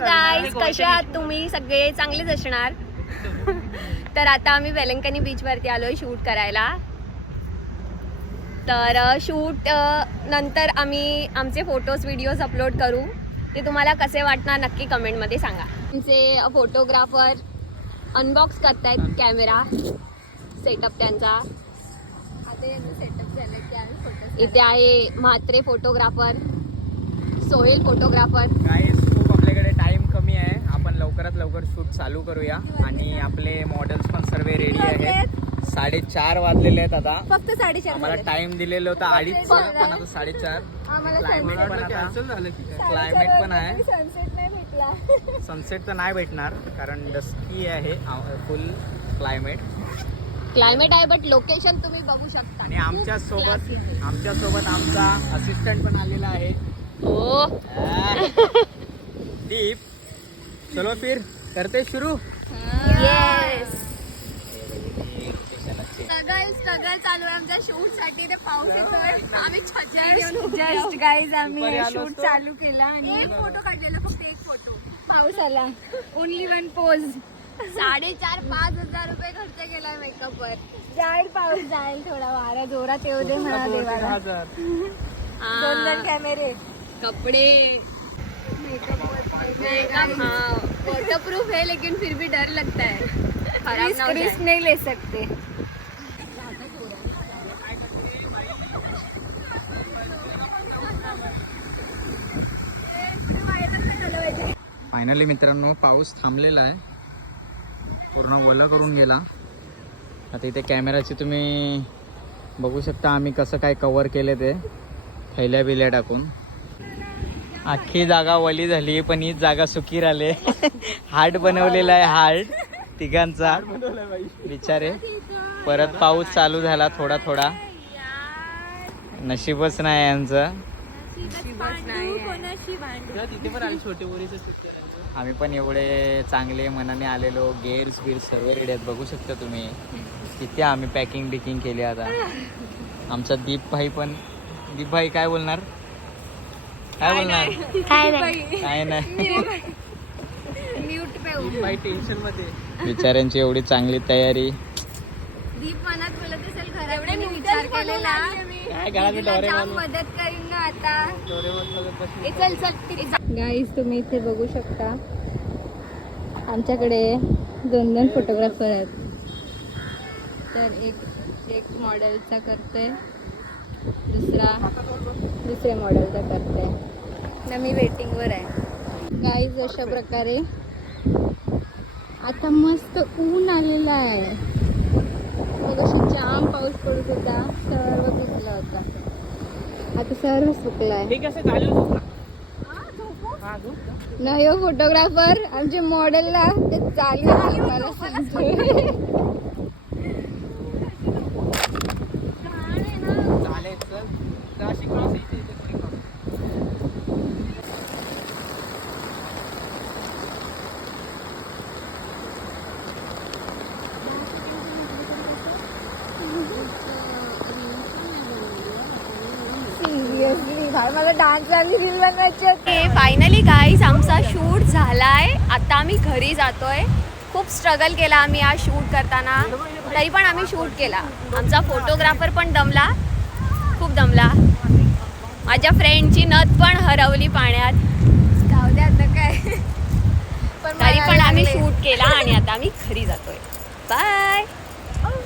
Guys कसे आहात तुम्ही सगळे? चांगलेच असणार. तर आता आम्ही वेलंकनी बीच वरती आलोय शूट करायला. तर शूट नंतर आम्ही आमचे फोटोज व्हिडिओज अपलोड करू. ते तुम्हाला कसे वाटणार नक्की कमेंटमध्ये सांगा. आमचे फोटोग्राफर अनबॉक्स करतायत कॅमेरा सेटअप त्यांचा. सेटअप झालं. इथे आहे म्हात्रे फोटोग्राफर, सोहेल फोटोग्राफर. गाईस खूप आपल्याकडे टाइम कमी आहे. आपण लवकरात लवकर शूट चालू करूया. आणि आपले मॉडेल्स पण सर्व रेडी आहेत. 4:30 वाजलेले आहेत आता. फक्त 4:30. आम्हाला टाइम दिलेलं होतं 2:30 पण आता 4:30. क्लायमेट पण आहे. सनसेट नाही भेटला. सनसेट तर नाही भेटणार कारण डस्की आहे फुल क्लायमेट आहे बट लोकेशन तुम्ही बघू शकता. आणि आमच्या सोबत आमचा असिस्टंट पण आलेला आहे. हो दीप. चलो फिर करते शुरू. येस. स्ट्रगल चालू आहे आमच्या शूट साठी. ते पाऊस येतोय. आम्ही जस्ट गाईज आम्ही शूट चालू केला आणि एक फोटो काढलेला. फक्त एक फोटो. पाऊस आला. Only one pose. 4,500-5,000 रुपये खर्च केलाय मेकअप वर. जाईल पाऊस जाईल. थोडा वारा जोरात येऊ दे म्हणा देवाला. 2 कॅमेरे, कपडे, मेकअप. हाँ वाटरप्रूफ है लेकिन फिर भी डर लगता है खराब ना हो जाए. रिस्क नहीं ले सकते. फायनली मित्रांनो पाऊस थांबलेला आहे. पूर्ण ओला करून गेला. आता इथे कॅमेराची तुम्ही बघू शकता आम्ही कसं काय कव्हर केले ते थैल्या बिल्या टाकून. अख्खी जागा ओली झाली पण हीच जागा सुकी राहिले. हार्ट बनवलेला आहे. हार्ट तिघांचा बिचारे. परत पाऊस चालू झाला थोडा थोडा. नशीबच नाही यांचं. आम्ही पण एवढे चांगले मनाने आलेलो. गेअर्स बिर्स सर्व रेडी आहेत बघू शकता तुम्ही. किती आम्ही पॅकिंग बिकिंग केली. आता आमचा दीप भाई पण. दीप भाई काय बोलणार? काय नाही टेन्शन मध्ये. बिचाऱ्यांची एवढी चांगली तयारी. दीप मनात बोलत असेल घराकडे विचार केलेला. मदत करीन ना आता. गाईज तुम्ही इथे बघू शकता आमच्याकडे 2 फोटोग्राफर आहेत. तर एक मॉडेलचा करते, दुसऱ्या मॉडेलचा करते ना. मी वेटिंगवर आहे. गाईज अशा प्रकारे आता मस्त ऊन आलेला आहे. मग अशी जाम पाऊस पडत होता. सर्व भिजला होता. आता सर्व सुकलाय. नाही हो फोटोग्राफर आमचे मॉडेलला ते चालू आहे. मला सांगतो मला डान्स आणि रील बनवायचे. फायनली गाईज आमचा शूट झालाय. आता आम्ही घरी जातोय. खूप स्ट्रगल केला आम्ही आज शूट करताना. तरी पण आम्ही शूट केला. आमचा फोटोग्राफर पण दमला. खूप दमला. माझ्या फ्रेंडची नथ पण हरवली पाण्यात. जाऊ दे आता काय. तरी पण आम्ही शूट केला आणि आता आम्ही घरी जातोय. बाय.